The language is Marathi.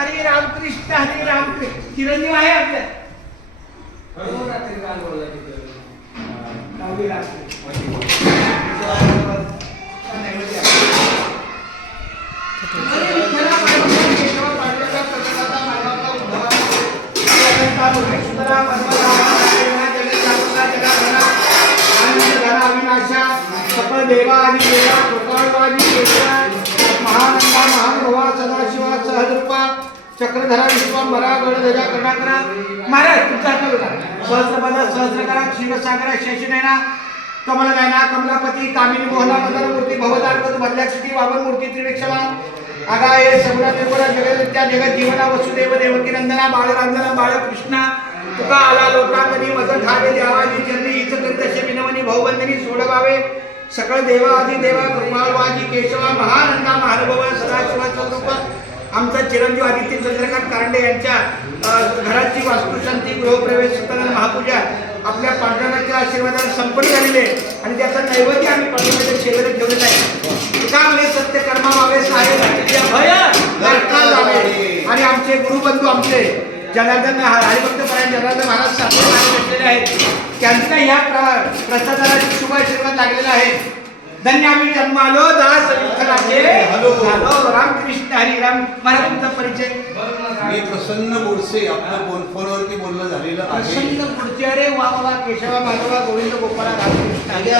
हरी रामकृष्ण हरी रामकृष्ण. चिरंजीव आहे आपल्या सकळ देवा आणि देवा कृपाळवादी महानंदा महानुभवा सदाशिवा सहजरूपा चक्रधरा विश्वंभरा गणध्वजा कर्णाकरा. महाराज तुमचा हात बघा. सहस्रपदा सहस्रकरा क्षीरसागरा शेषनयना कमलनयना कमलापती कामिनी मोहना मदन मूर्ती भवदार्पद भद्राक्षी वामन मूर्ती त्रिवेक्षमा आगाये सगुणा निर्गुणा जगद्विद्या जगत जीवना वसुदेव देवकी नंदना बाळरांजना बाळकृष्णा तुका आला लोकांगणी मज ठावे देवाजी चरणी हिच कंदशे विनवनी भाऊबंधनी सोडवावे सकळ देवा आदी देवा कृपाळवाजी केशवा महानंदा महानुभवा सदाशिवा स्वरूप. आमचा चिरंजीव आदित्य चंद्रकांत कारंडे यांच्या घराची वास्तुशांती गृहप्रवेश सत्यनारायण महापूजा आपल्या पांडुरंगाच्या आशीर्वादाने संपन्न झालेले आणि त्याचा नैवेद्य आम्ही पांडुरंगाच्या शेजारी ठेवलेला आहे. एकामुळे सत्य कर्मा व्हावे साहेब भय आणि आमचे गुरुबंधू आमचे जनार्दन हरिभक्त परायण जनार्दन महाराज सासरे महाराज भेटलेले आहेत. त्यांचा ह्या प्रसादाला शुभ आशीर्वाद लागलेला आहे. धन्य आम्ही जन्मालो दास विठ्ठलाचे हॅलो रामकृष्ण हरी राम. मला तुमचा परिचय. मी प्रसन्न गोडसे. आपलं फोनवरती बोलणं झालेलं आहे. प्रसन्न गोडसे. अरे वा वा केशवा माधवा गोविंद गोपाळा रामकृष्ण हरी.